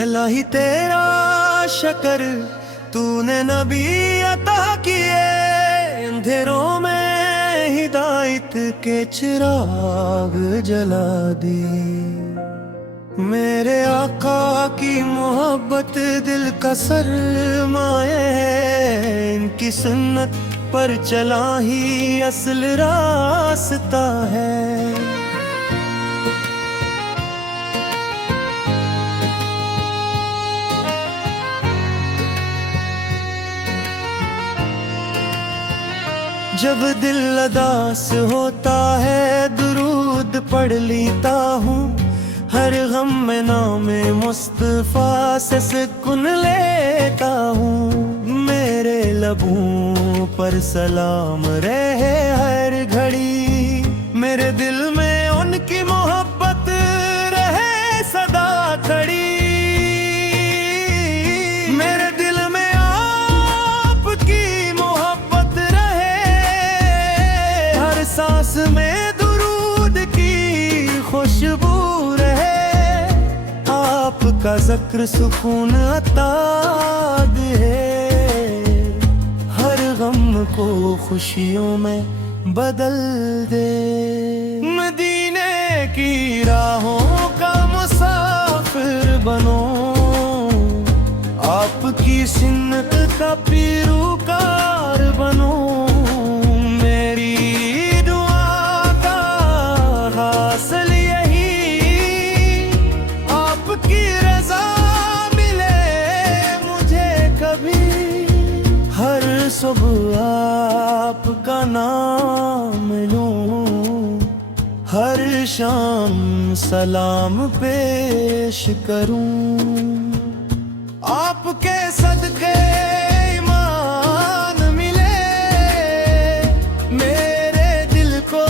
इलाही तेरा शकर तूने नबी अता किए, अंधेरों में हिदायत के चिराग जला दी। मेरे आका की मोहब्बत दिल का सरमाया है, इनकी सुन्नत पर चला ही असल रास्ता है। जब दिल उदास होता है दुरूद पढ़ लेता हूँ, हर गम में नामे मुस्तफा से सुकून लेता हूँ। मेरे लबों पर सलाम रहे हर घड़ी, मेरे दिल में उनकी मोहब्बत रहे सदा खड़ी। मेरे दिल में आपकी मोहब्बत रहे, हर सांस में दुरूद की खुशबू रहे। आपका जिक्र सुकून अता दे, हर गम को खुशियों में बदल दे। मदीने की राहों का मुसाफिर बनो, आपकी सुन्नत का पैरोकार बनो। मेरी दुआ का हासिल यही, आपकी रज़ा मिले मुझे कभी। हर सुबह आपका नाम लूं, हर शाम सलाम पेश करूं। आपके सदके ईमान मिले, मेरे दिल को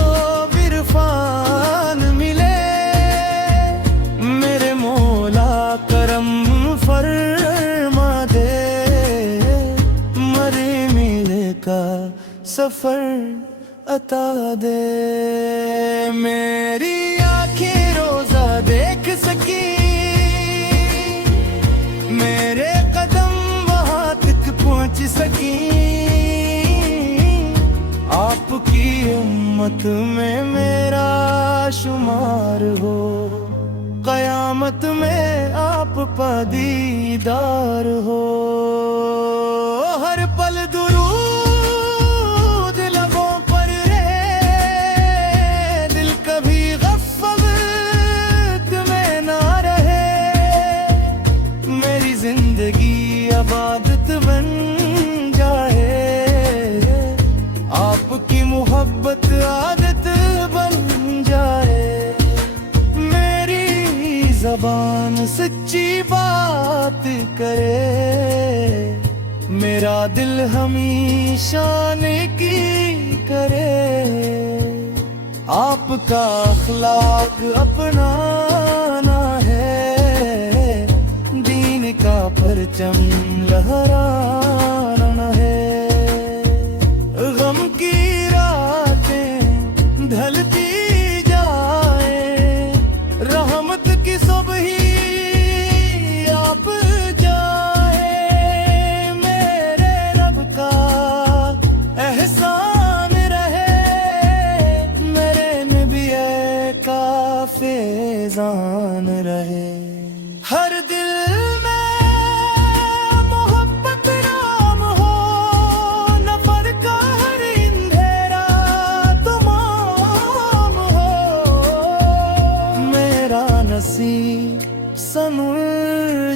इरफान मिले। मेरे मौला करम फरमा दे, मरे मिले का सफर अता दे। मेरी आँखें रोजा देख सकी, मेरे कदम वहाँ तक पहुँच सकी। आपकी उम्मत में मेरा शुमार हो, कयामत में आप का दीदार हो। हर पल दुरूद लबों पर रहे, दिल कभी गफलत में ना रहे। मेरी जिंदगी इबादत बन जाए, आपकी मोहब्बत आदत बन जाए। मेरी ज़बान सच्ची बात करे, मेरा दिल हमेशा नेकी करे। आपका अखलाक अपनाना है, दीन का परचम लहराना है। गम की रातें ढलती जाए, रहमत की सुबह आप जाए। मेरे रब का एहसान रहे, मेरे नबी का फैज़ान रहे। हर दिल में मोहब्बत नाम हो, नफर का हर अंधेरा तमाम हो। मेरा नसीब संवर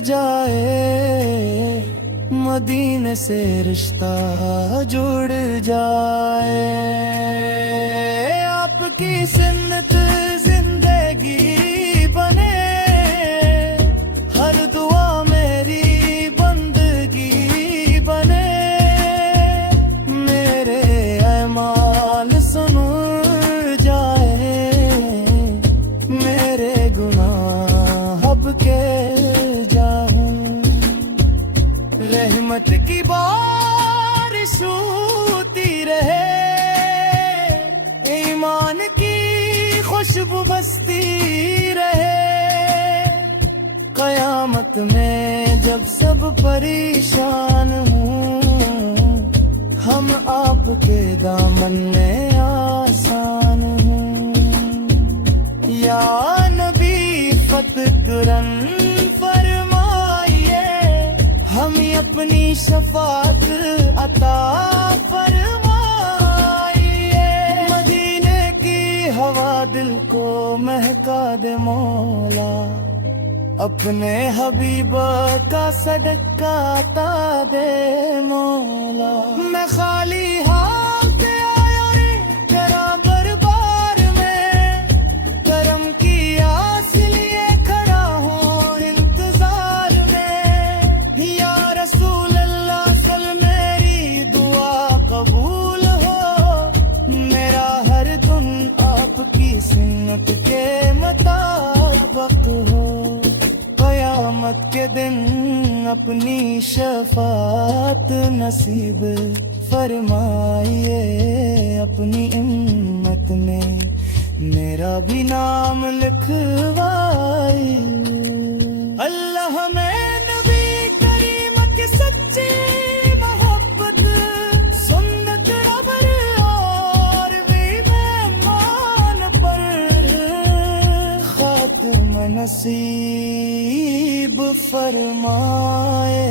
जाए, मदीने से रिश्ता जुड़ जाए। आपकी सुन्नत जिंदगी बने, हर दुआ मेरी बंदगी बने। मेरे ऐमाल सुन जाए, मेरे गुनाह अब के जाऊं। रहमत की बारिश होती रहे, ईमान खुशबू बसती रहे। कयामत में जब सब परेशान हूँ, हम आपके दामन में आसान हूँ। या नबी फतकरन फरमाइए, हमें अपनी शफात अता फरमाइए। मदीने की हवा दिल को महका दे मौला, अपने हबीब का सदका अता दे मौला। मैं खाली हाथ आया रे तेरा दरबार में, करम की आस लिए खड़ा हूँ इंतजार में। या रसूल अल्लाह सल मेरी दुआ कबूल हो, मेरा हर धुन आपकी सुन्नत के मुताबिक हो। कयामत के दिन अपनी शफात नसीब फरमाइए, अपनी उम्मत में मेरा भी नाम लिखवाइए। अल्लाह में नबी करीम की सच्ची मोहब्बत, सुन्नत रबर और भी मेहमान पर खात्म नसीब फरमाए।